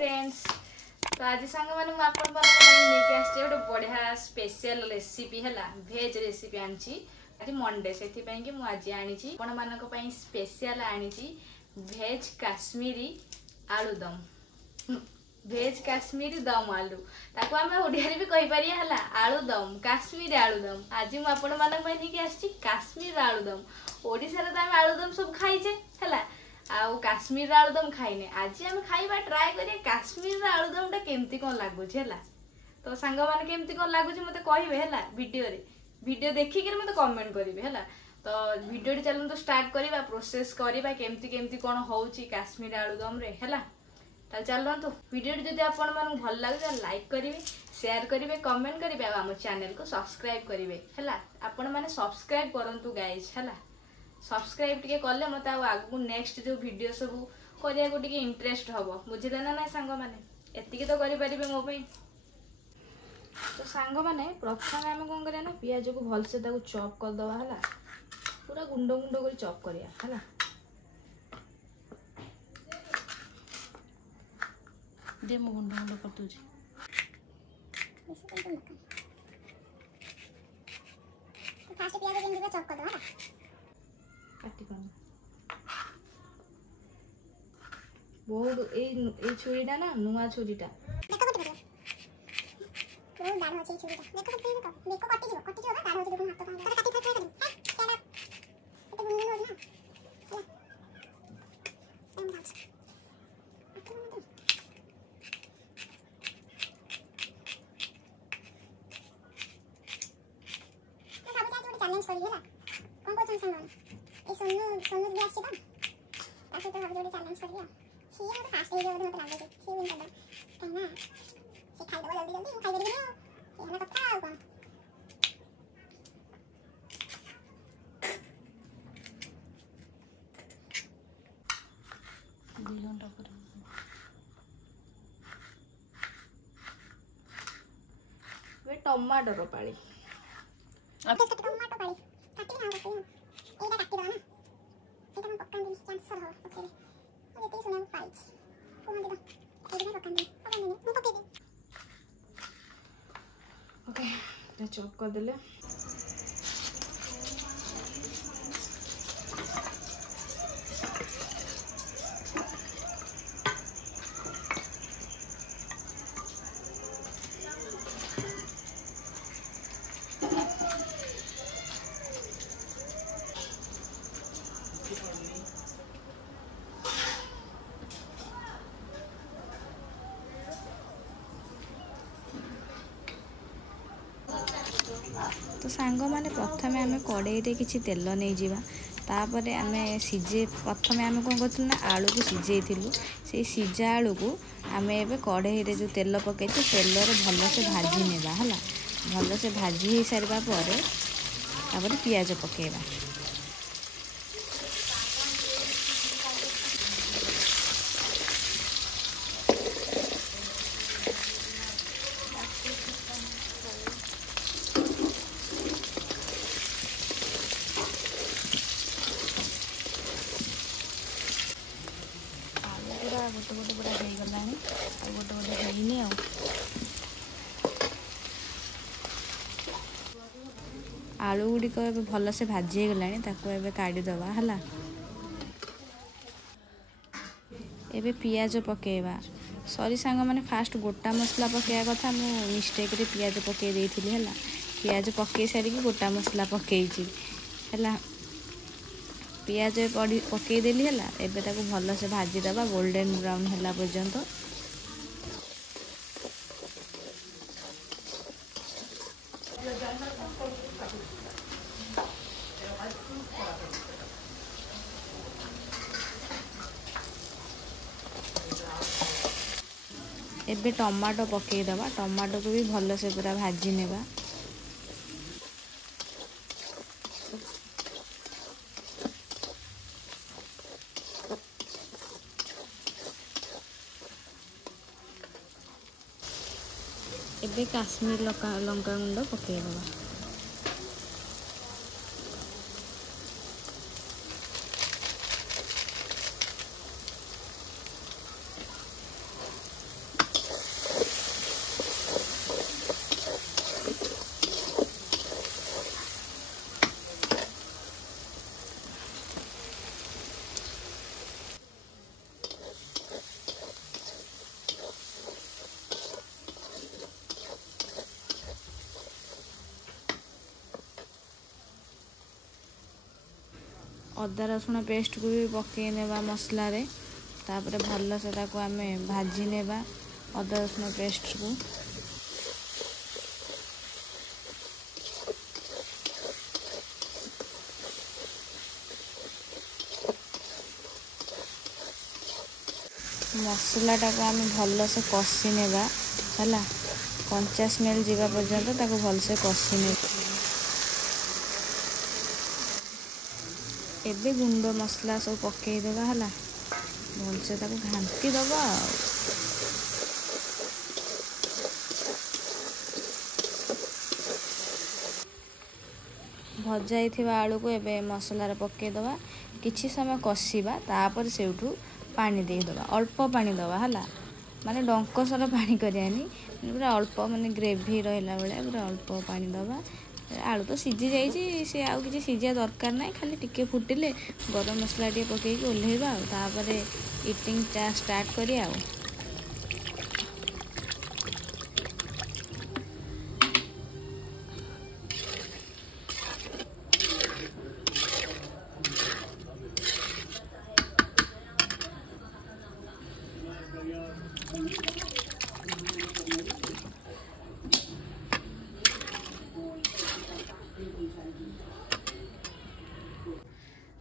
Friends. तो आज सांग मैंने लेके आसी गोटे बढ़िया स्पेशल रेसिपी है भेज रेसिपी आनी आज मंडे से आज आनी आपण स्पेशल आनी भेज काश्मीरी आलूदम भेज काश्मीरी दम आलू ताको आम ओडिया भी कही पारिया है आलूदम काश्मीरी आलूदम आज मुझे आसी काश्मीर आलूदम ओडिशा रे तो आम आलूदम सब खाइचे है आउ काश्मीर आलूदम खाइने आज आम खाइबा ट्राए करिए काश्मीर आलूदम टा केमती कोन लागुछ है तो सांग माने केमती कोन लागुछ मते कहिबे है वीडियो देखि के मते कमेंट करिवे है तो वीडियो टी चलन तो स्टार्ट करिबा प्रोसेस करिबा केमती केमती कोन होउची काश्मीर आलूदम रे हैला ताल चलतो वीडियो जदि आपण मानू भल लागे लाइक करिवे शेयर करिवे कमेंट करिवे आ हम चैनल को सब्सक्राइब करिवे हैला आपण माने सब्सक्राइब करंतु गाइस हैला सब्सक्राइब टिके कले मत आगु नेक्स्ट जो वीडियो सब करिया को टिके इंटरेस्ट हबो बुझिले ना ना सांग माने एतिके तो करि परिबे मो पई तो सांग माने प्रथम हम कोन करिया ना पियाज को भल से ताको चॉप कर दवा हला पूरा गुंडो गुंडो कर चॉप करिया हला दे मो गुंडो गुंडो कर तुझे फास्ट पियाज के चॉप कर दवा काटी बहुत ए छुरीटा ना नुआ छुरीटा देखो कट करियो पूरा दाढ़ होची छुरीटा देखो कटी जो ना दाढ़ होची देखो हाथ तो काटी काटी करी चला तो गुंडो हो ना एम दाच तो सब चैलेंज करी है कौन को संग ए सोनू भी आसी बा तासे तो हम जोड़ी चैलेंज कर लिया सी है तो फास्ट वीडियो मत लागे सी विन करना कहना से खाई दो जल्दी जल्दी खाई देबे से हमें कथा आ कौन दिलों टकर वे टमाटर पाली अब टमाटर पाली काटी ना काटी एटा काटी दो ना एटा हम पक्का दिन कैंसर हो पक्के अब ये सुना पाइच कोन दे दो एटा पक्का दिन मु पक्के दे ओके तो चॉप कर देले तो सांग माने प्रथम आम कड़े किसी तेल नहीं जावा तापर आम सीझे प्रथम आम कौन कर ना आलू को सीझे से सीझा आलू को आम ए कड़े जो तेल पकई तेल भल से भाजी नेबा है भल से भाजी हो सारा पर पियाज पकेबा गोटे गोटे पूरा हो गला गोटे गोटे होनी आलू गुड़िक भल से भाजी गला काढ़ीदवा है एबे पियाज पकेबा सॉरी सांग माने फास्ट गोटा मसला पकेया कथा मु मिस्टेक रे पियाज पके देइथिली है पियाज पके सारी गोटा मसला पकेइची है पियाज पकई देली है एबे ताको भल से भाजी दबा गोल्डन ब्राउन है पर्यंत एबे टमाटो पकई दबा टमाटो को भी भल से पूरा भाजी नेबा एबे काश्मीर लंका गुंड पकई दबा अदा रसुण पेस्ट को भी पकई नेबा मसला रे तापर भल से ताको आमे भाजी नेबा अदा रसुण पेस्ट को। मसलाटा को आमे भल से कषि नेबा हला कंचा स्मेल जीवा पर्यंत ताको भल से कषि ने। एबे गुंड मसला सब पकई देबा हला भल से ताको घांटी दबा। भजा थी आलू को एबे मसला पकई दबा किछि समय कषिबा तापर सेउठू पानी दे दबा अल्प पानी दबा हला माने डंकसर पानी करियानी पूरा अल्प माने ग्रेवी रहला बेले पूरा अल्प पानी दबा। आलू तो सीझी जाइए सी आउ किसी सीझा दरकार ना खाली टिके फुटिले गरम मसला टे पकईकि ओल्हेबा तापर इटिंग स्टार्ट करिया।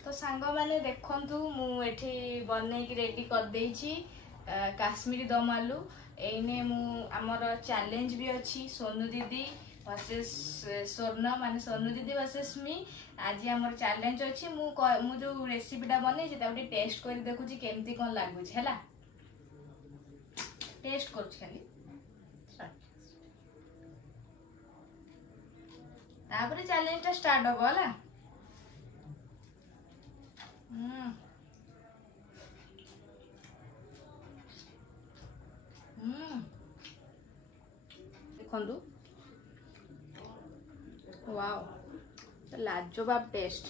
तो सांग माने देखंतु मु एठी बनै की रेडी कर देछि काश्मीरी दम आलू। एने मु हमर चैलेंज भी अछि सोनू दीदी वर्सेस स्वर्ण माने सोनू दीदी वर्सेस मी। आज हमर चैलेंज अछि मु जो रेसिपीटा बनै छै ताउटी टेस्ट कर देखु छी केमती कोन लागु छै हला टेस्ट करू खाली तापर चैलेंज टा स्टार्ट हो हला। देखंतु वाओ लाजवाब टेस्ट।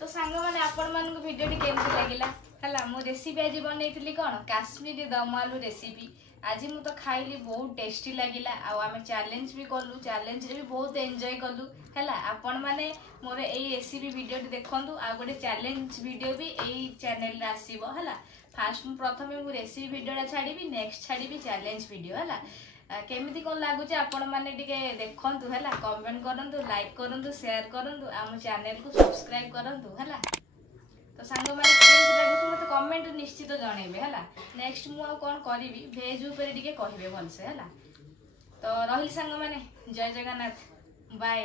तो सांग माने आपण मान को वीडियो टी केमती लागिला हला मो रेसिपी आज बनैथिली कोन काश्मीरी दम आलू रेसिपी। आज मु तो खाइली बहुत टेस्टी लगिला आमे चैलेंज भी कलु चैलेंज रे भी बहुत एंजॉय कलु हैला। आपण माने मोर एई रेसिपी वीडियो देखंतु आ गोटे चैलेंज वीडियो भी एई चैनल रे आसीबो हैला। फास्ट मु प्रथमे मु रेसिपी वीडियोटा छाड़ीबी नेक्स्ट छाड़ीबी चैलेंज वीडियो हैला। केमिति कोन लागु छै आपण माने टिके देखंतु हैला कमेंट करंतु लाइक करंतु शेयर करंतु आम चैनल को सब्सक्राइब करंतु हैला। तो सांग माने केमिति लागु मते कमेंट निश्चित जणेबे हैला। नेक्स्ट मु आ कोन करिवि भेज ऊपर टिके कहिबे भलसे हैला। तो रहिल सांग माने जय जगन्नाथ बाय।